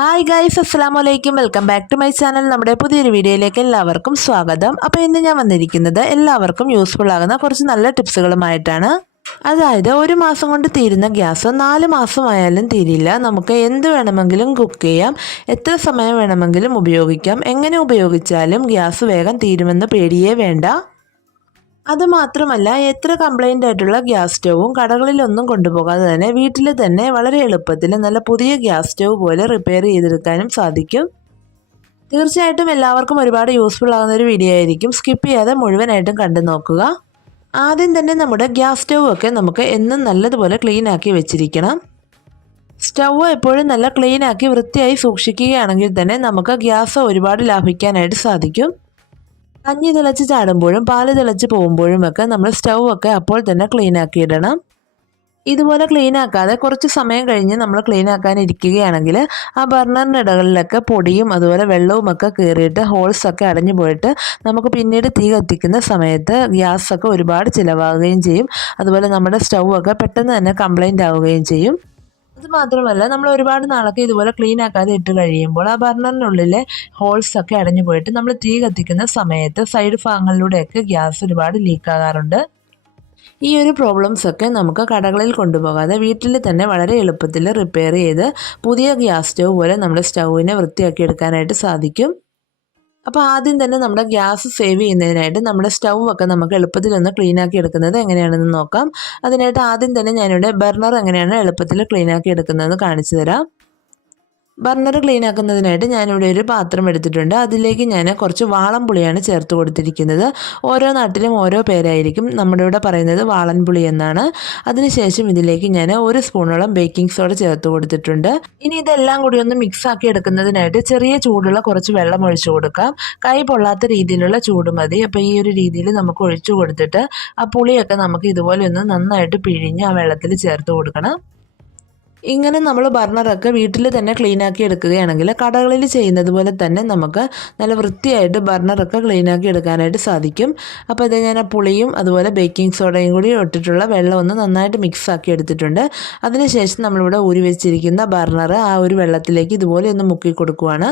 Hi guys അസ്സാം വലൈക്കും welcome back to my channel നമ്മുടെ പുതിയൊരു വീഡിയോയിലേക്ക് എല്ലാവർക്കും സ്വാഗതം. അപ്പോൾ ഇന്ന് ഞാൻ വന്നിരിക്കുന്നത് എല്ലാവർക്കും യൂസ്ഫുൾ ആകുന്ന കുറച്ച് നല്ല ടിപ്സുകളുമായിട്ടാണ് അതായത് ഒരു മാസം കൊണ്ട് തീരുന്ന ഗ്യാസ് നാല് മാസമായാലും തീരില്ല. നമുക്ക് എന്ത് വേണമെങ്കിലും കുക്ക് ചെയ്യാം. എത്ര സമയം വേണമെങ്കിലും ഉപയോഗിക്കാം. എങ്ങനെ ഉപയോഗിച്ചാലും ഗ്യാസ് വേഗം തീരുമെന്ന് പേടിയേ വേണ്ട. അതുമാത്രമല്ല എത്ര കംപ്ലൈന്റ് ആയിട്ടുള്ള ഗ്യാസ് സ്റ്റൗവും കടകളിലൊന്നും കൊണ്ടുപോകാതെ തന്നെ വീട്ടിൽ തന്നെ വളരെ എളുപ്പത്തിൽ നല്ല പുതിയ ഗ്യാസ് സ്റ്റൗ പോലെ റിപ്പയർ ചെയ്തെടുക്കാനും സാധിക്കും. തീർച്ചയായിട്ടും എല്ലാവർക്കും ഒരുപാട് യൂസ്ഫുൾ ആകുന്ന ഒരു വീഡിയോ ആയിരിക്കും. സ്കിപ്പ് ചെയ്യാതെ മുഴുവനായിട്ടും കണ്ടു നോക്കുക. ആദ്യം തന്നെ നമ്മുടെ ഗ്യാസ് സ്റ്റൗ ഒക്കെ നമുക്ക് എന്നും നല്ലതുപോലെ ക്ലീൻ ആക്കി വെച്ചിരിക്കണം. സ്റ്റൗ എപ്പോഴും നല്ല ക്ലീൻ ആക്കി വൃത്തിയായി സൂക്ഷിക്കുകയാണെങ്കിൽ തന്നെ നമുക്ക് ഗ്യാസ് ഒരുപാട് ലാഭിക്കാനായിട്ട് സാധിക്കും. കഞ്ഞി തിളച്ച് ചാടുമ്പോഴും പാൽ തിളച്ച് പോകുമ്പോഴും ഒക്കെ നമ്മൾ സ്റ്റൗ ഒക്കെ അപ്പോൾ തന്നെ ക്ലീൻ ആക്കിയിടണം ഇതുപോലെ ക്ലീൻ ആക്കാതെ കുറച്ച് സമയം കഴിഞ്ഞ് നമ്മൾ ക്ലീൻ ആക്കാൻ ആ ബർണറിന്റെ ഇടകളിലൊക്കെ പൊടിയും അതുപോലെ വെള്ളവും ഒക്കെ കയറിയിട്ട് ഹോൾസ് ഒക്കെ അടഞ്ഞു പോയിട്ട് നമുക്ക് പിന്നീട് തീ കത്തിക്കുന്ന സമയത്ത് ഗ്യാസൊക്കെ ഒരുപാട് ചിലവാകുകയും ചെയ്യും. അതുപോലെ നമ്മുടെ സ്റ്റൗ ഒക്കെ പെട്ടെന്ന് തന്നെ കംപ്ലൈന്റ് ആവുകയും ചെയ്യും. അത് മാത്രമല്ല നമ്മൾ ഒരുപാട് നാളൊക്കെ ഇതുപോലെ ക്ലീൻ ആക്കാതെ ഇട്ട് കഴിയുമ്പോൾ ആ ബർണറിനുള്ളിലെ ഹോൾസ് ഒക്കെ അടഞ്ഞു പോയിട്ട് നമ്മൾ തീ കത്തിക്കുന്ന സമയത്ത് സൈഡ് ഭാഗങ്ങളിലൂടെയൊക്കെ ഗ്യാസ് ഒരുപാട് ലീക്ക് ആകാറുണ്ട്. ഈ ഒരു പ്രോബ്ലംസ് ഒക്കെ നമുക്ക് കടകളിൽ കൊണ്ടുപോകാതെ വീട്ടിൽ തന്നെ വളരെ എളുപ്പത്തിൽ റിപ്പയർ ചെയ്ത് പുതിയ ഗ്യാസ് സ്റ്റൗ പോലെ നമ്മുടെ സ്റ്റൗവിനെ വൃത്തിയാക്കി എടുക്കാനായിട്ട് സാധിക്കും. അപ്പോൾ ആദ്യം തന്നെ നമ്മുടെ ഗ്യാസ് സേവ് ചെയ്യുന്നതിനായിട്ട് നമ്മുടെ സ്റ്റൗവൊക്കെ നമുക്ക് എളുപ്പത്തിൽ ഒന്ന് ക്ലീൻ ആക്കി എടുക്കുന്നത് എങ്ങനെയാണെന്ന് നോക്കാം. അതിനായിട്ട് ആദ്യം തന്നെ ഞാനിവിടെ ബർണർ എങ്ങനെയാണ് എളുപ്പത്തിൽ ക്ലീൻ ആക്കി എടുക്കുന്നതെന്ന് കാണിച്ചു തരാം. ബർണർ ക്ലീൻ ആക്കുന്നതിനായിട്ട് ഞാനിവിടെ ഒരു പാത്രം എടുത്തിട്ടുണ്ട്. അതിലേക്ക് ഞാൻ കുറച്ച് വാളം പുളിയാണ് ചേർത്ത് കൊടുത്തിരിക്കുന്നത്. ഓരോ നാട്ടിലും ഓരോ പേരായിരിക്കും നമ്മുടെ ഇവിടെ പറയുന്നത് വാളൻപുളി എന്നാണ്. അതിനുശേഷം ഇതിലേക്ക് ഞാൻ ഒരു സ്പൂണോളം ബേക്കിംഗ് സോഡ ചേർത്ത് കൊടുത്തിട്ടുണ്ട്. ഇനി ഇതെല്ലാം കൂടി ഒന്ന് മിക്സ് ആക്കി എടുക്കുന്നതിനായിട്ട് ചെറിയ ചൂടുള്ള കുറച്ച് വെള്ളം ഒഴിച്ചു കൊടുക്കാം. കൈ പൊള്ളാത്ത രീതിയിലുള്ള ചൂട് മതി. അപ്പോൾ ഈ ഒരു രീതിയിൽ നമുക്ക് ഒഴിച്ചു കൊടുത്തിട്ട് ആ പുളിയൊക്കെ നമുക്ക് ഇതുപോലെ ഒന്ന് നന്നായിട്ട് പിഴിഞ്ഞ് ആ വെള്ളത്തിൽ ചേർത്ത് കൊടുക്കണം. ഇങ്ങനെ നമ്മൾ ബർണറൊക്കെ വീട്ടിൽ തന്നെ ക്ലീൻ ആക്കി എടുക്കുകയാണെങ്കിൽ കടകളിൽ ചെയ്യുന്നത് പോലെ തന്നെ നമുക്ക് നല്ല വൃത്തിയായിട്ട് ബർണറൊക്കെ ക്ലീൻ ആക്കി എടുക്കാനായിട്ട് സാധിക്കും. അപ്പോൾ ഇത് ഞാൻ പുളിയും അതുപോലെ ബേക്കിംഗ് സോഡയും കൂടി ഇട്ടിട്ടുള്ള വെള്ളം ഒന്ന് നന്നായിട്ട് മിക്സ് ആക്കി എടുത്തിട്ടുണ്ട്. അതിനുശേഷം നമ്മളിവിടെ ഊരി വെച്ചിരിക്കുന്ന ബർണർ ആ ഒരു വെള്ളത്തിലേക്ക് ഇതുപോലെ ഒന്ന് മുക്കി കൊടുക്കുവാണ്.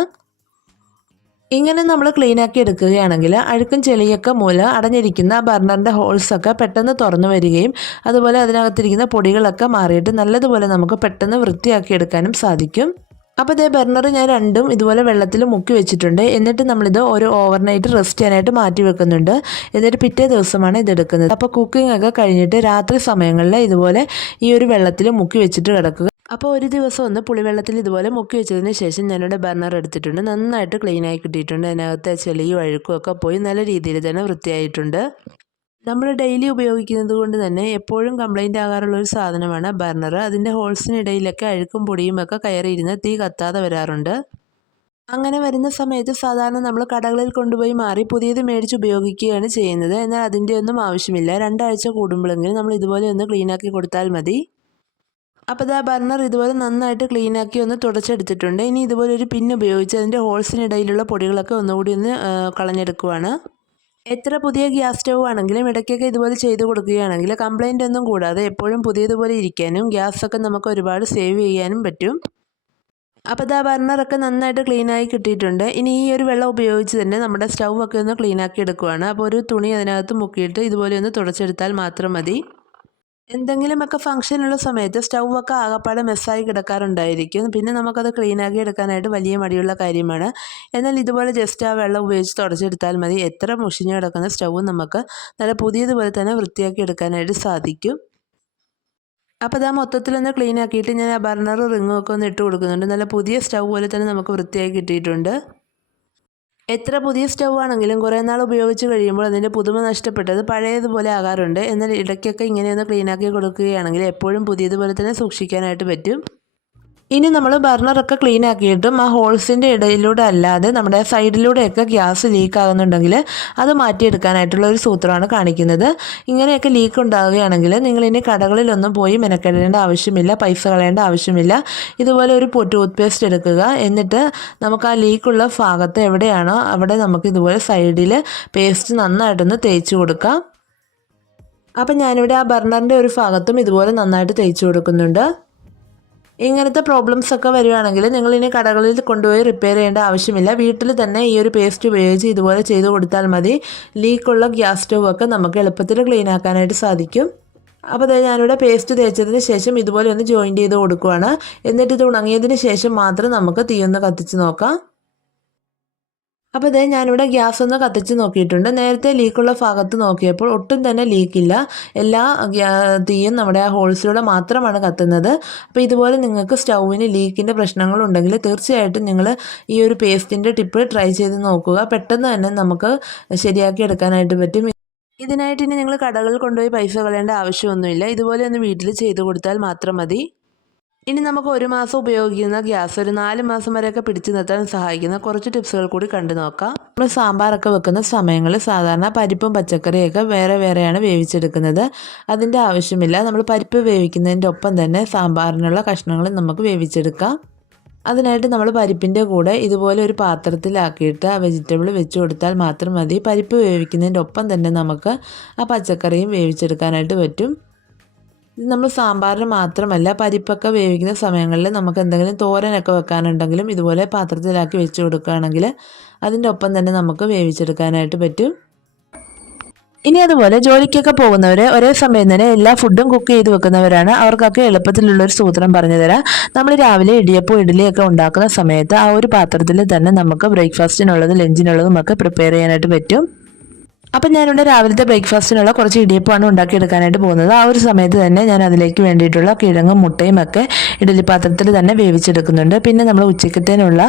ഇങ്ങനെ നമ്മൾ ക്ലീൻ ആക്കി എടുക്കുകയാണെങ്കിൽ അഴുക്കും ചെളിയൊക്കെ മൂലം അടഞ്ഞിരിക്കുന്ന ബർണറിന്റെ ഹോൾസൊക്കെ പെട്ടെന്ന് തുറന്നു വരികയും അതുപോലെ അതിനകത്തിരിക്കുന്ന പൊടികളൊക്കെ മാറിയിട്ട് നല്ലതുപോലെ നമുക്ക് പെട്ടെന്ന് വൃത്തിയാക്കി എടുക്കാനും സാധിക്കും. അപ്പോൾ ഇതേ ബർണർ ഞാൻ രണ്ടും ഇതുപോലെ വെള്ളത്തിൽ മുക്കി വെച്ചിട്ടുണ്ട്. എന്നിട്ട് നമ്മളിത് ഒരു ഓവർനൈറ്റ് റെസ്റ്റ് ചെയ്യാനായിട്ട് മാറ്റി വെക്കുന്നുണ്ട്. എന്നിട്ട് പിറ്റേ ദിവസമാണ് ഇതെടുക്കുന്നത് അപ്പോൾ കുക്കിംഗ് ഒക്കെ കഴിഞ്ഞിട്ട് രാത്രി സമയങ്ങളിൽ ഇതുപോലെ ഈ ഒരു വെള്ളത്തിൽ മുക്കി വെച്ചിട്ട് കിടക്കുക. അപ്പോൾ ഒരു ദിവസം ഒന്ന് പുളിവെള്ളത്തിൽ ഇതുപോലെ മുക്കി വെച്ചതിന് ശേഷം ഞാനിവിടെ ബർണർ എടുത്തിട്ടുണ്ട്. നന്നായിട്ട് ക്ലീൻ ആയി കിട്ടിയിട്ടുണ്ട്. അതിനകത്തെ ചെളിയും അഴുക്കും ഒക്കെ പോയി നല്ല രീതിയിൽ തന്നെ വൃത്തിയായിട്ടുണ്ട്. നമ്മൾ ഡെയിലി ഉപയോഗിക്കുന്നത് കൊണ്ട് തന്നെ എപ്പോഴും കംപ്ലൈന്റ് ആകാറുള്ള ഒരു സാധനമാണ് ബർണർ അതിന്റെ ഹോൾസിനിടയിലൊക്കെ അഴുക്കും പൊടിയും ഒക്കെ കയറിയിരുന്ന് തീ കത്താതെ വരാറുണ്ട്. അങ്ങനെ വരുന്ന സമയത്ത് സാധാരണ നമ്മൾ കടകളിൽ കൊണ്ടുപോയി മാറി പുതിയത് മേടിച്ച് ഉപയോഗിക്കുകയാണ് ചെയ്യുന്നത്. എന്നാൽ അതിന്റെ ഒന്നും ആവശ്യമില്ല. രണ്ടാഴ്ച കൂടുമ്പോഴെങ്കിലും നമ്മൾ ഇതുപോലെ ഒന്ന് ക്ലീനാക്കി കൊടുത്താൽ മതി. അപ്പോൾ ഇതാ ബർണർ ഇതുപോലെ നന്നായിട്ട് ക്ലീൻ ആക്കി ഒന്ന് തുടച്ചെടുത്തിട്ടുണ്ട്. ഇനി ഇതുപോലെ ഒരു പിൻ ഉപയോഗിച്ച് അതിന്റെ ഹോൾസിനിടയിലുള്ള പൊടികളൊക്കെ ഒന്നുകൂടി ഒന്ന് കളഞ്ഞെടുക്കുവാണ്. എത്ര പുതിയ ഗ്യാസ് സ്റ്റൗ ആണെങ്കിലും ഇടയ്ക്കൊക്കെ ഇതുപോലെ ചെയ്ത് കൊടുക്കുകയാണെങ്കിൽ കംപ്ലൈന്റ് ഒന്നും കൂടാതെ എപ്പോഴും പുതിയതുപോലെ ഇരിക്കാനും ഗ്യാസൊക്കെ നമുക്ക് ഒരുപാട് സേവ് ചെയ്യാനും പറ്റും. അപ്പോൾ ഇതാ ബർണറൊക്കെ നന്നായിട്ട് ക്ലീനായി കിട്ടിയിട്ടുണ്ട്. ഇനി ഈ ഒരു വെള്ളം ഉപയോഗിച്ച് തന്നെ നമ്മുടെ സ്റ്റൗ ഒക്കെ ഒന്ന് ക്ലീനാക്കി എടുക്കുവാണ്. അപ്പോൾ ഒരു തുണി അതിനകത്ത് മുക്കിയിട്ട് ഇതുപോലെ ഒന്ന് തുടച്ചെടുത്താൽ മാത്രം മതി. എന്തെങ്കിലുമൊക്കെ ഫംഗ്ഷനുള്ള സമയത്ത് സ്റ്റൗവൊക്കെ ആകപ്പാടെ മെസ്സായി കിടക്കാറുണ്ടായിരിക്കും. പിന്നെ നമുക്കത് ക്ലീനാക്കി എടുക്കാനായിട്ട് വലിയ മടിയുള്ള കാര്യമാണ്. എന്നാൽ ഇതുപോലെ ജസ്റ്റ് ആ വെള്ളം ഉപയോഗിച്ച് തുടച്ചെടുത്താൽ മതി. എത്ര മുഷിഞ്ഞ് കിടക്കുന്ന സ്റ്റൗവും നമുക്ക് നല്ല പുതിയതുപോലെ തന്നെ വൃത്തിയാക്കി എടുക്കാനായിട്ട് സാധിക്കും. അപ്പോൾ അതാ മൊത്തത്തിലൊന്ന് ക്ലീൻ ആക്കിയിട്ട് ഞാൻ ആ ബർണർ റിങ്ങും ഒക്കെ ഒന്ന് ഇട്ട് കൊടുക്കുന്നുണ്ട്. നല്ല പുതിയ സ്റ്റൗ പോലെ തന്നെ നമുക്ക് വൃത്തിയായി കിട്ടിയിട്ടുണ്ട്. എത്ര പുതിയ സ്റ്റൗ ആണെങ്കിലും കുറേ നാൾ ഉപയോഗിച്ച് കഴിയുമ്പോൾ അതിന്റെ പുതുമ നഷ്ടപ്പെട്ടത് പഴയതുപോലെ ആകാറുണ്ട്. എന്നാൽ ഇടയ്ക്കൊക്കെ ഇങ്ങനെയൊന്ന് ക്ലീനാക്കി കൊടുക്കുകയാണെങ്കിൽ എപ്പോഴും പുതിയതുപോലെ തന്നെ സൂക്ഷിക്കാനായിട്ട് പറ്റും. ഇനി നമ്മൾ ബർണറൊക്കെ ക്ലീൻ ആക്കിയിട്ടും ആ ഹോൾസിന്റെ ഇടയിലൂടെ അല്ലാതെ നമ്മുടെ സൈഡിലൂടെയൊക്കെ ഗ്യാസ് ലീക്ക് ആകുന്നുണ്ടെങ്കിൽ അത് മാറ്റിയെടുക്കാനായിട്ടുള്ള ഒരു സൂത്രമാണ് കാണിക്കുന്നത്. ഇങ്ങനെയൊക്കെ ലീക്ക് ഉണ്ടാകുകയാണെങ്കിൽ നിങ്ങൾ ഇനി കടകളിലൊന്നും പോയി മെനക്കെടേണ്ട ആവശ്യമില്ല പൈസ കളയേണ്ട ആവശ്യമില്ല. ഇതുപോലെ ഒരു ടൂത്ത് പേസ്റ്റ് എടുക്കുക. എന്നിട്ട് നമുക്ക് ആ ലീക്കുള്ള ഭാഗത്ത് എവിടെയാണോ അവിടെ നമുക്ക് ഇതുപോലെ സൈഡിൽ പേസ്റ്റ് നന്നായിട്ടൊന്ന് തേച്ച് കൊടുക്കാം. അപ്പം ഞാനിവിടെ ആ ബർണറിന്റെ ഒരു ഭാഗത്തും ഇതുപോലെ നന്നായിട്ട് തേച്ച് കൊടുക്കുന്നുണ്ട്. ഇങ്ങനത്തെ പ്രോബ്ലംസ് ഒക്കെ വരികയാണെങ്കിൽ നിങ്ങൾ ഇനി കടകളിൽ കൊണ്ടുപോയി റിപ്പയർ ചെയ്യേണ്ട ആവശ്യമില്ല. വീട്ടിൽ തന്നെ ഈ ഒരു പേസ്റ്റ് ഉപയോഗിച്ച് ഇതുപോലെ ചെയ്ത് കൊടുത്താൽ മതി. ലീക്കുള്ള ഗ്യാസ് സ്റ്റവ് ഒക്കെ നമുക്ക് എളുപ്പത്തിൽ ക്ലീൻ ആക്കാനായിട്ട് സാധിക്കും. അപ്പോൾ അതായത് ഞാനിവിടെ പേസ്റ്റ് തേച്ചതിന് ശേഷം ഇതുപോലെ ഒന്ന് ജോയിന്റ് ചെയ്ത് കൊടുക്കുവാണ്. എന്നിട്ട് ഇത് ഉണങ്ങിയതിന് ശേഷം മാത്രം നമുക്ക് തീ ഒന്ന് കത്തിച്ച് നോക്കാം. അപ്പോൾ ഇതേ ഞാനിവിടെ ഗ്യാസ് ഒന്ന് കത്തിച്ച് നോക്കിയിട്ടുണ്ട്. നേരത്തെ ലീക്കുള്ള ഭാഗത്ത് നോക്കിയപ്പോൾ ഒട്ടും തന്നെ ലീക്കില്ല എല്ലാ തീയും നമ്മുടെ ആ ഹോൾസിലൂടെ മാത്രമാണ് കത്തുന്നത്. അപ്പോൾ ഇതുപോലെ നിങ്ങൾക്ക് സ്റ്റൗവിന് ലീക്കിന്റെ പ്രശ്നങ്ങളുണ്ടെങ്കിൽ തീർച്ചയായിട്ടും നിങ്ങൾ ഈ ഒരു പേസ്റ്റിന്റെ ടിപ്പ് ട്രൈ ചെയ്ത് നോക്കുക. പെട്ടെന്ന് തന്നെ നമുക്ക് ശരിയാക്കി എടുക്കാനായിട്ട് പറ്റും. ഇതിനായിട്ട് ഇനി നിങ്ങൾ കടകളിൽ കൊണ്ടുപോയി പൈസ കളയേണ്ട ആവശ്യമൊന്നുമില്ല. ഇതുപോലെ ഒന്ന് വീട്ടിൽ ചെയ്ത് കൊടുത്താൽ മാത്രം മതി. ഇനി നമുക്ക് ഒരു മാസം ഉപയോഗിക്കുന്ന ഗ്യാസ് ഒരു നാല് മാസം വരെയൊക്കെ പിടിച്ചു നിർത്താൻ സഹായിക്കുന്ന കുറച്ച് ടിപ്സുകൾ കൂടി കണ്ടു നോക്കാം. നമ്മൾ സാമ്പാറൊക്കെ വെക്കുന്ന സമയങ്ങളിൽ സാധാരണ പരിപ്പും പച്ചക്കറിയൊക്കെ വേറെ വേറെയാണ് വേവിച്ചെടുക്കുന്നത്. അതിന്റെ ആവശ്യമില്ല. നമ്മൾ പരിപ്പ് വേവിക്കുന്നതിന്റെ ഒപ്പം തന്നെ സാമ്പാറിനുള്ള കഷ്ണങ്ങൾ നമുക്ക് വേവിച്ചെടുക്കാം. അതിനായിട്ട് നമ്മൾ പരിപ്പിന്റെ കൂടെ ഇതുപോലെ ഒരു പാത്രത്തിലാക്കിയിട്ട് ആ വെജിറ്റബിൾ വെച്ച് കൊടുത്താൽ മാത്രം മതി. പരിപ്പ് വേവിക്കുന്നതിന്റെ ഒപ്പം തന്നെ നമുക്ക് ആ പച്ചക്കറിയും വേവിച്ചെടുക്കാനായിട്ട് പറ്റും. ഇത് നമ്മൾ സാമ്പാറിന് മാത്രമല്ല പരിപ്പൊക്കെ വേവിക്കുന്ന സമയങ്ങളിൽ നമുക്ക് എന്തെങ്കിലും തോരനൊക്കെ വെക്കാനുണ്ടെങ്കിലും ഇതുപോലെ പാത്രത്തിലാക്കി വെച്ച് കൊടുക്കുകയാണെങ്കിൽ അതിന്റെ ഒപ്പം തന്നെ നമുക്ക് വേവിച്ചെടുക്കാനായിട്ട് പറ്റും. ഇനി അതുപോലെ ജോലിക്കൊക്കെ പോകുന്നവർ ഒരേ സമയം തന്നെ എല്ലാ ഫുഡും കുക്ക് ചെയ്ത് വെക്കുന്നവരാണ്. അവർക്കൊക്കെ എളുപ്പത്തിലുള്ളൊരു സൂത്രം പറഞ്ഞു തരാം. നമ്മൾ രാവിലെ ഇടിയപ്പോ ഇഡ്ഡലിയൊക്കെ ഉണ്ടാക്കുന്ന സമയത്ത് ആ ഒരു പാത്രത്തിൽ തന്നെ നമുക്ക് ബ്രേക്ക്ഫാസ്റ്റിനുള്ളതും ലഞ്ചിനുള്ളതും ഒക്കെ പ്രിപ്പയർ ചെയ്യാനായിട്ട് പറ്റും. അപ്പം ഞാനിവിടെ രാവിലത്തെ ബ്രേക്ക്ഫാസ്റ്റിനുള്ള കുറച്ച് ഇടിയപ്പമാണ് ഉണ്ടാക്കിയെടുക്കാനായിട്ട് പോകുന്നത്. ആ ഒരു സമയത്ത് തന്നെ ഞാൻ അതിലേക്ക് വേണ്ടിയിട്ടുള്ള കിഴങ്ങും മുട്ടയും ഒക്കെ ഇഡലി പാത്രത്തിൽ തന്നെ വേവിച്ചെടുക്കുന്നുണ്ട്. പിന്നെ നമ്മൾ ഉച്ചക്കത്തേനുള്ള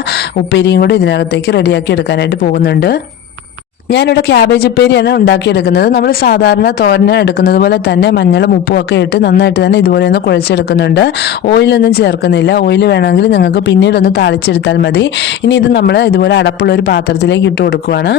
ഉപ്പേരിയും കൂടി ഇതിനകത്തേക്ക് റെഡിയാക്കി എടുക്കാനായിട്ട് പോകുന്നുണ്ട്. ഞാനിവിടെ ക്യാബേജ് ഉപ്പേരിയാണ് ഉണ്ടാക്കിയെടുക്കുന്നത്. നമ്മൾ സാധാരണ തോരന എടുക്കുന്നത് പോലെ തന്നെ മഞ്ഞളും ഉപ്പും ഒക്കെ ഇട്ട് നന്നായിട്ട് തന്നെ ഇതുപോലെ ഒന്ന് കുഴച്ചെടുക്കുന്നുണ്ട്. ഓയിലൊന്നും ചേർക്കുന്നില്ല. ഓയിൽ വേണമെങ്കിൽ നിങ്ങൾക്ക് പിന്നീടൊന്ന് താളിച്ചെടുത്താൽ മതി. ഇനി ഇത് നമ്മൾ ഇതുപോലെ അടപ്പുള്ള ഒരു പാത്രത്തിലേക്ക് ഇട്ട് കൊടുക്കുവാണ്.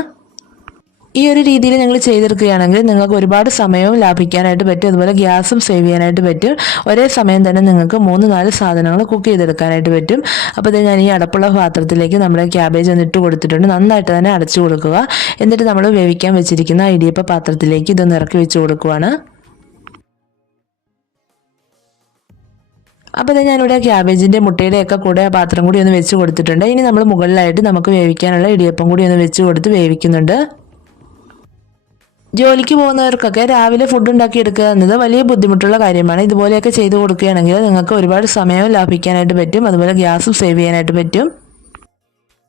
ഈ ഒരു രീതിയിൽ നിങ്ങൾ ചെയ്തെടുക്കുകയാണെങ്കിൽ നിങ്ങൾക്ക് ഒരുപാട് സമയവും ലാഭിക്കാനായിട്ട് പറ്റും. അതുപോലെ ഗ്യാസും സേവ് ചെയ്യാനായിട്ട് പറ്റും. ഒരേ സമയം തന്നെ നിങ്ങൾക്ക് മൂന്ന് നാല് സാധനങ്ങൾ കുക്ക് ചെയ്തെടുക്കാനായിട്ട് പറ്റും. അപ്പോൾ ഇത് ഞാൻ ഈ അടപ്പുള്ള പാത്രത്തിലേക്ക് നമ്മുടെ ക്യാബേജ് ഒന്ന് ഇട്ട് കൊടുത്തിട്ടുണ്ട്. നന്നായിട്ട് തന്നെ അടച്ചു കൊടുക്കുക. എന്നിട്ട് നമ്മൾ വേവിക്കാൻ വെച്ചിരിക്കുന്ന ഇടിയപ്പ പാത്രത്തിലേക്ക് ഇതൊന്ന് ഇറക്കി വെച്ച് കൊടുക്കുവാണ്. അപ്പോൾ ഇത് ഞാനിവിടെ ക്യാബേജിന്റെ മുട്ടയുടെയൊക്കെ കൂടെ ആ പാത്രം കൂടി ഒന്ന് വെച്ച് കൊടുത്തിട്ടുണ്ട്. ഇനി നമ്മൾ മുകളിലായിട്ട് നമുക്ക് വേവിക്കാനുള്ള ഇടിയപ്പം കൂടി ഒന്ന് വെച്ച് കൊടുത്ത് വേവിക്കുന്നുണ്ട്. ജോലിക്ക് പോകുന്നവർക്കൊക്കെ രാവിലെ ഫുഡ് ഉണ്ടാക്കി എടുക്കുക എന്നത് വലിയ ബുദ്ധിമുട്ടുള്ള കാര്യമാണ്. ഇതുപോലെയൊക്കെ ചെയ്തു കൊടുക്കുകയാണെങ്കിൽ നിങ്ങൾക്ക് ഒരുപാട് സമയവും ലാഭിക്കാനായിട്ട് പറ്റും. അതുപോലെ ഗ്യാസും സേവ് ചെയ്യാനായിട്ട് പറ്റും.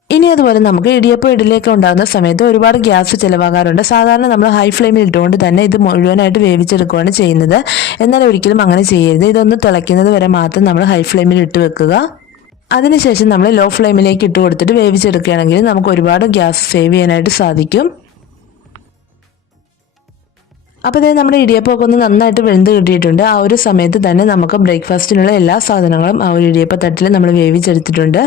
ഇനി അതുപോലെ നമുക്ക് ഇടിയപ്പം ഇഡലിയൊക്കെ ഉണ്ടാകുന്ന സമയത്ത് ഒരുപാട് ഗ്യാസ് ചിലവാകാറുണ്ട്. സാധാരണ നമ്മൾ ഹൈ ഫ്ലെയിമിൽ ഇട്ടുകൊണ്ട് തന്നെ ഇത് മുഴുവനായിട്ട് വേവിച്ചെടുക്കുകയാണ് ചെയ്യുന്നത്. എന്നാൽ ഒരിക്കലും അങ്ങനെ ചെയ്യരുത്. ഇതൊന്ന് തിളയ്ക്കുന്നത് വരെ മാത്രം നമ്മൾ ഹൈ ഫ്ലെയിമിൽ ഇട്ട് വെക്കുക. അതിനുശേഷം നമ്മൾ ലോ ഫ്ലെയിമിലേക്ക് ഇട്ട് കൊടുത്തിട്ട് വേവിച്ചെടുക്കുകയാണെങ്കിൽ നമുക്ക് ഒരുപാട് ഗ്യാസ് സേവ് ചെയ്യാനായിട്ട് സാധിക്കും. അപ്പോൾ ഇത് നമ്മുടെ ഇടിയപ്പമൊക്കെ ഒന്ന് നന്നായിട്ട് വെന്ത് കിട്ടിയിട്ടുണ്ട്. ആ ഒരു സമയത്ത് തന്നെ നമുക്ക് ബ്രേക്ക്ഫാസ്റ്റിനുള്ള എല്ലാ സാധനങ്ങളും ആ ഒരു ഇടിയപ്പ തട്ടിൽ നമ്മൾ വേവിച്ചെടുത്തിട്ടുണ്ട്.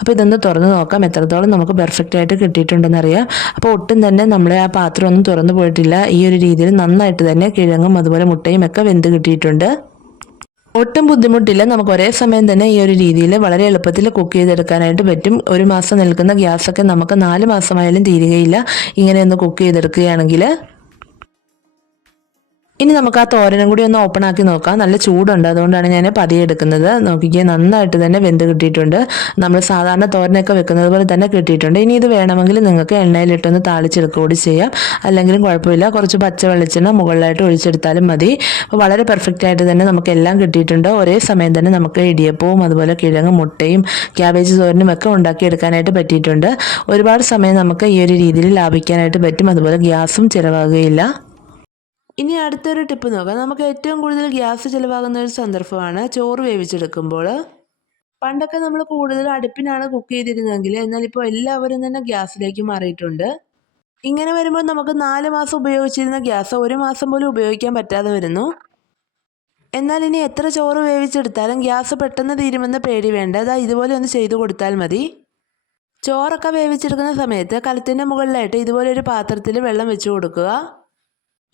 അപ്പോൾ ഇതൊന്ന് തുറന്ന് നോക്കാം. എത്രത്തോളം നമുക്ക് പെർഫെക്റ്റ് ആയിട്ട് കിട്ടിയിട്ടുണ്ടെന്ന് അറിയാം. അപ്പോൾ ഒട്ടും തന്നെ നമ്മളെ ആ പാത്രം ഒന്നും തുറന്നു പോയിട്ടില്ല. ഈ ഒരു രീതിയിൽ നന്നായിട്ട് തന്നെ കിഴങ്ങും അതുപോലെ മുട്ടയും ഒക്കെ വെന്ത് കിട്ടിയിട്ടുണ്ട്. ഒട്ടും ബുദ്ധിമുട്ടില്ല. നമുക്ക് ഒരേ സമയം തന്നെ ഈ ഒരു രീതിയിൽ വളരെ എളുപ്പത്തിൽ കുക്ക് ചെയ്തെടുക്കാനായിട്ട് പറ്റും. ഒരു മാസം നിൽക്കുന്ന ഗ്യാസൊക്കെ നമുക്ക് നാല് മാസമായാലും തീരുകയില്ല. ഇങ്ങനെ ഒന്ന് കുക്ക് ചെയ്തെടുക്കുകയാണെങ്കിൽ ഇനി നമുക്ക് ആ തോരനും കൂടി ഒന്ന് ഓപ്പൺ ആക്കി നോക്കാം. നല്ല ചൂടുണ്ട് അതുകൊണ്ടാണ് ഞാൻ പതിയെ എടുക്കുന്നത്. നോക്കിക്കുക നന്നായിട്ട് തന്നെ വെന്ത് കിട്ടിയിട്ടുണ്ട്. നമ്മൾ സാധാരണ തോരനൊക്കെ വെക്കുന്നത് പോലെ തന്നെ കിട്ടിയിട്ടുണ്ട്. ഇനി ഇത് വേണമെങ്കിൽ നിങ്ങൾക്ക് എണ്ണയിലിട്ടൊന്ന് താളിച്ചെടുക്കുക കൂടി ചെയ്യാം. അല്ലെങ്കിലും കുഴപ്പമില്ല. കുറച്ച് പച്ച വെളിച്ചെണ്ണ മുകളിലായിട്ട് ഒഴിച്ചെടുത്താലും മതി. അപ്പോൾ വളരെ പെർഫെക്റ്റ് ആയിട്ട് തന്നെ നമുക്ക് എല്ലാം കിട്ടിയിട്ടുണ്ട്. ഒരേ സമയം തന്നെ നമുക്ക് ഇടിയപ്പവും അതുപോലെ കിഴങ്ങ് മുട്ടയും ക്യാബേജ് തോരനും ഒക്കെ ഉണ്ടാക്കിയെടുക്കാനായിട്ട് പറ്റിയിട്ടുണ്ട്. ഒരുപാട് സമയം നമുക്ക് ഈ ഒരു രീതിയിൽ ലാഭിക്കാനായിട്ട് പറ്റും. അതുപോലെ ഗ്യാസും ചിലവാകുകയില്ല. ഇനി അടുത്തൊരു ടിപ്പ് നോക്കാം. നമുക്ക് ഏറ്റവും കൂടുതൽ ഗ്യാസ് ചിലവാകുന്ന ഒരു സന്ദർഭമാണ് ചോറ് വേവിച്ചെടുക്കുമ്പോൾ. പണ്ടൊക്കെ നമ്മൾ കൂടുതൽ അടുപ്പിനാണ് കുക്ക് ചെയ്തിരുന്നതെങ്കിൽ എന്നാൽ ഇപ്പോൾ എല്ലാവരും തന്നെ ഗ്യാസിലേക്ക് മാറിയിട്ടുണ്ട്. ഇങ്ങനെ വരുമ്പോൾ നമുക്ക് നാല് മാസം ഉപയോഗിച്ചിരുന്ന ഗ്യാസ് ഒരു മാസം പോലും ഉപയോഗിക്കാൻ പറ്റാതെ വരുന്നു. എന്നാൽ ഇനി എത്ര ചോറ് വേവിച്ചെടുത്താലും ഗ്യാസ് പെട്ടെന്ന് തീരുമെന്ന് പേടി വേണ്ട. അതാ ഇതുപോലെ ഒന്ന് ചെയ്തു കൊടുത്താൽ മതി. ചോറൊക്കെ വേവിച്ചെടുക്കുന്ന സമയത്ത് കലത്തിന്റെ മുകളിലായിട്ട് ഇതുപോലെ ഒരു പാത്രത്തിൽ വെള്ളം വെച്ച് കൊടുക്കുക.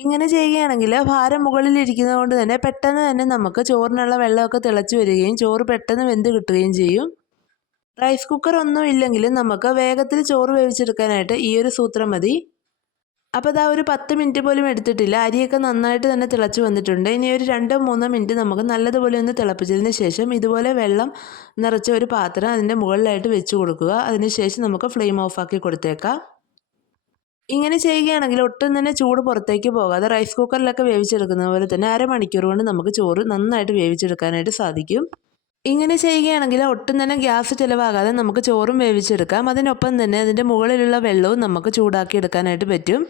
ഇങ്ങനെ ചെയ്യുകയാണെങ്കിൽ ഭാരം മുകളിലിരിക്കുന്നത് കൊണ്ട് തന്നെ പെട്ടെന്ന് തന്നെ നമുക്ക് ചോറിനുള്ള വെള്ളമൊക്കെ തിളച്ച് വരികയും ചോറ് പെട്ടെന്ന് വെന്ത് കിട്ടുകയും ചെയ്യും. റൈസ് കുക്കർ ഒന്നും ഇല്ലെങ്കിലും നമുക്ക് വേഗത്തിൽ ചോറ് വേവിച്ചെടുക്കാനായിട്ട് ഈ ഒരു സൂത്രം മതി. അപ്പോൾ അതാ ഒരു പത്ത് മിനിറ്റ് പോലും എടുത്തിട്ടില്ല. അരിയൊക്കെ നന്നായിട്ട് തന്നെ തിളച്ച് വന്നിട്ടുണ്ട്. ഇനി ഒരു രണ്ടോ മൂന്നോ മിനിറ്റ് നമുക്ക് നല്ലതുപോലെ ഒന്ന് തിളപ്പിച്ചതിന് ശേഷം ഇതുപോലെ വെള്ളം നിറച്ച ഒരു പാത്രം അതിന്റെ മുകളിലായിട്ട് വെച്ച് കൊടുക്കുക. അതിന് ശേഷം നമുക്ക് ഫ്ലെയിം ഓഫാക്കി കൊടുത്തേക്കാം. ഇങ്ങനെ ചെയ്യുകയാണെങ്കിൽ ഒട്ടും തന്നെ ചൂട് പുറത്തേക്ക് പോകാതെ റൈസ് കുക്കറിലൊക്കെ വേവിച്ചെടുക്കുന്ന പോലെ തന്നെ അരമണിക്കൂർ കൊണ്ട് നമുക്ക് ചോറ് നന്നായിട്ട് വേവിച്ചെടുക്കാനായിട്ട് സാധിക്കും. ഇങ്ങനെ ചെയ്യുകയാണെങ്കിൽ ഒട്ടും തന്നെ ഗ്യാസ് ചിലവാകാതെ നമുക്ക് ചോറും വേവിച്ചെടുക്കാം. അതിനൊപ്പം തന്നെ അതിന്റെ മുകളിലുള്ള വെള്ളവും നമുക്ക് ചൂടാക്കി എടുക്കാനായിട്ട് പറ്റും.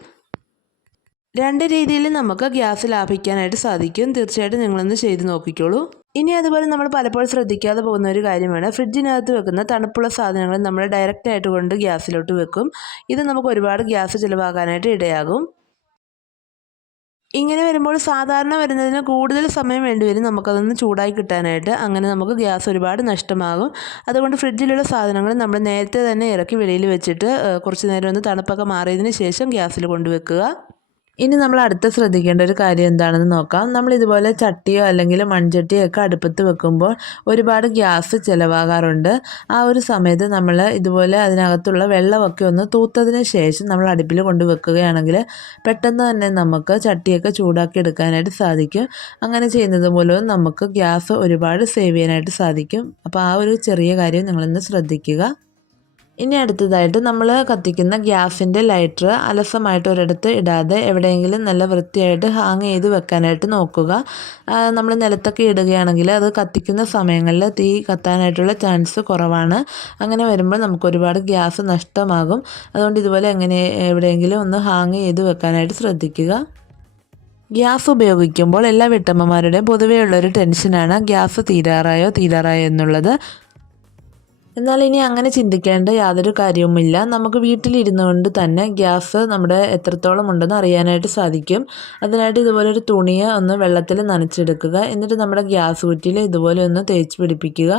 രണ്ട് രീതിയിൽ നമുക്ക് ഗ്യാസ് ലാഭിക്കാനായിട്ട് സാധിക്കും. തീർച്ചയായിട്ടും നിങ്ങളൊന്ന് ചെയ്ത് നോക്കിക്കോളൂ. ഇനി അതുപോലെ നമ്മൾ പലപ്പോഴും ശ്രദ്ധിക്കാതെ പോകുന്ന ഒരു കാര്യമാണ്. ഫ്രിഡ്ജിനകത്ത് വെക്കുന്ന തണുപ്പുള്ള സാധനങ്ങൾ നമ്മൾ ഡയറക്റ്റ് ആയിട്ട് കൊണ്ട് ഗ്യാസിലോട്ട് വെക്കും. ഇത് നമുക്ക് ഒരുപാട് ഗ്യാസ് ചിലവാകാനായിട്ട് ഇടയാകും. ഇങ്ങനെ വരുമ്പോൾ സാധാരണ വരുന്നതിന് കൂടുതൽ സമയം വേണ്ടിവരും നമുക്കതൊന്ന് ചൂടായി കിട്ടാനായിട്ട്. അങ്ങനെ നമുക്ക് ഗ്യാസ് ഒരുപാട് നഷ്ടമാകും. അതുകൊണ്ട് ഫ്രിഡ്ജിലുള്ള സാധനങ്ങൾ നമ്മൾ നേരത്തെ തന്നെ ഇറക്കി വെളിയിൽ വെച്ചിട്ട് കുറച്ച് നേരം ഒന്ന് തണുപ്പൊക്കെ മാറിയതിന് ശേഷം ഗ്യാസിൽ കൊണ്ടുവെക്കുക ഇനി നമ്മൾ അടുത്ത ശ്രദ്ധിക്കേണ്ട ഒരു കാര്യം എന്താണെന്ന് നോക്കാം. നമ്മൾ ഇതുപോലെ ചട്ടിയോ അല്ലെങ്കിൽ മൺചട്ടിയോ ഒക്കെ അടുപ്പത്ത് വെക്കുമ്പോൾ ഒരുപാട് ഗ്യാസ് ചിലവാകാറുണ്ട്. ആ ഒരു സമയത്ത് നമ്മൾ ഇതുപോലെ അതിനകത്തുള്ള വെള്ളമൊക്കെ ഒന്ന് തൂത്തതിന് ശേഷം നമ്മൾ അടുപ്പിൽ കൊണ്ട് വെക്കുകയാണെങ്കിൽ പെട്ടെന്ന് തന്നെ നമുക്ക് ചട്ടിയൊക്കെ ചൂടാക്കി എടുക്കാനായിട്ട് സാധിക്കും. അങ്ങനെ ചെയ്യുന്നത് മൂലവും നമുക്ക് ഗ്യാസ് ഒരുപാട് സേവ് ചെയ്യാനായിട്ട് സാധിക്കും. അപ്പോൾ ആ ഒരു ചെറിയ കാര്യം നിങ്ങളൊന്ന് ശ്രദ്ധിക്കുക. ഇനി അടുത്തതായിട്ട് നമ്മൾ കത്തിക്കുന്ന ഗ്യാസിന്റെ ലൈറ്റർ അലസമായിട്ട് ഒരിടത്ത് ഇടാതെ എവിടെയെങ്കിലും നല്ല വൃത്തിയായിട്ട് ഹാങ് ചെയ്ത് വെക്കാനായിട്ട് നോക്കുക. നമ്മൾ നിലത്തൊക്കെ ഇടുകയാണെങ്കിൽ അത് കത്തിക്കുന്ന സമയങ്ങളിൽ തീ കത്താനായിട്ടുള്ള ചാൻസ് കുറവാണ്. അങ്ങനെ വരുമ്പോൾ നമുക്ക് ഒരുപാട് ഗ്യാസ് നഷ്ടമാകും. അതുകൊണ്ട് ഇതുപോലെ എങ്ങനെ എവിടെയെങ്കിലും ഒന്ന് ഹാങ് ചെയ്ത് വെക്കാനായിട്ട് ശ്രദ്ധിക്കുക. ഗ്യാസ് ഉപയോഗിക്കുമ്പോൾ എല്ലാ വീട്ടമ്മമാരുടെയും പൊതുവെയുള്ളൊരു ടെൻഷനാണ് ഗ്യാസ് തീരാറായോ തീരാറായോ എന്നുള്ളത്. എന്നാൽ ഇനി അങ്ങനെ ചിന്തിക്കേണ്ട യാതൊരു കാര്യവുമില്ല. നമുക്ക് വീട്ടിലിരുന്നു കൊണ്ട് തന്നെ ഗ്യാസ് നമ്മുടെ എത്രത്തോളം ഉണ്ടെന്ന് അറിയാനായിട്ട് സാധിക്കും. അതിനായിട്ട് ഇതുപോലെ ഒരു തുണിയെ ഒന്ന് വെള്ളത്തിൽ നനച്ചെടുക്കുക. എന്നിട്ട് നമ്മുടെ ഗ്യാസ് കുറ്റിയിൽ ഇതുപോലെ ഒന്ന് തേച്ച് പിടിപ്പിക്കുക.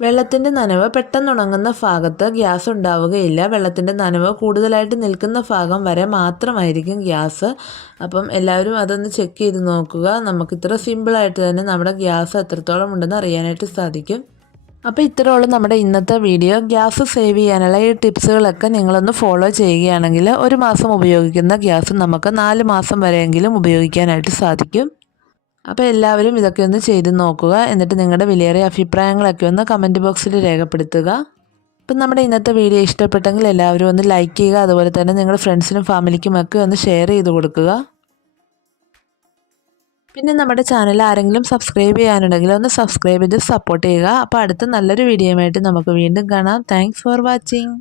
വെള്ളത്തിന്റെ നനവ് പെട്ടെന്ന് ഉണങ്ങുന്ന ഭാഗത്ത് ഗ്യാസ് ഉണ്ടാവുകയില്ല. വെള്ളത്തിന്റെ നനവ് കൂടുതലായിട്ട് നിൽക്കുന്ന ഭാഗം വരെ മാത്രമായിരിക്കും ഗ്യാസ്. അപ്പം എല്ലാവരും അതൊന്ന് ചെക്ക് ചെയ്ത് നോക്കുക. നമുക്കിത്ര സിമ്പിളായിട്ട് തന്നെ നമ്മുടെ ഗ്യാസ് എത്രത്തോളം ഉണ്ടെന്ന് അറിയാനായിട്ട് സാധിക്കും. അപ്പോൾ ഇത്രയോളം നമ്മുടെ ഇന്നത്തെ വീഡിയോ. ഗ്യാസ് സേവ് ചെയ്യാനുള്ള ഈ ടിപ്സുകളൊക്കെ നിങ്ങളൊന്ന് ഫോളോ ചെയ്യുകയാണെങ്കിൽ ഒരു മാസം ഉപയോഗിക്കുന്ന ഗ്യാസ് നമുക്ക് നാല് മാസം വരെയെങ്കിലും ഉപയോഗിക്കാനായിട്ട് സാധിക്കും. അപ്പോൾ എല്ലാവരും ഇതൊക്കെ ഒന്ന് ചെയ്ത് നോക്കുക. എന്നിട്ട് നിങ്ങളുടെ വിലയേറിയ അഭിപ്രായങ്ങളൊക്കെ ഒന്ന് കമന്റ് ബോക്സിൽ രേഖപ്പെടുത്തുക. അപ്പം നമ്മുടെ ഇന്നത്തെ വീഡിയോ ഇഷ്ടപ്പെട്ടെങ്കിൽ എല്ലാവരും ഒന്ന് ലൈക്ക് ചെയ്യുക. അതുപോലെ തന്നെ നിങ്ങളുടെ ഫ്രണ്ട്സിനും ഫാമിലിക്കും ഒക്കെ ഒന്ന് ഷെയർ ചെയ്ത് കൊടുക്കുക. പിന്നെ നമ്മുടെ ചാനൽ ആരെങ്കിലും സബ്സ്ക്രൈബ് ചെയ്യാനുണ്ടെങ്കിൽ ഒന്ന് സബ്സ്ക്രൈബ് ചെയ്ത് സപ്പോർട്ട് ചെയ്യുക. അപ്പോൾ അടുത്ത നല്ലൊരു വീഡിയോയുമായിട്ട് നമുക്ക് വീണ്ടും കാണാം. Thanks for watching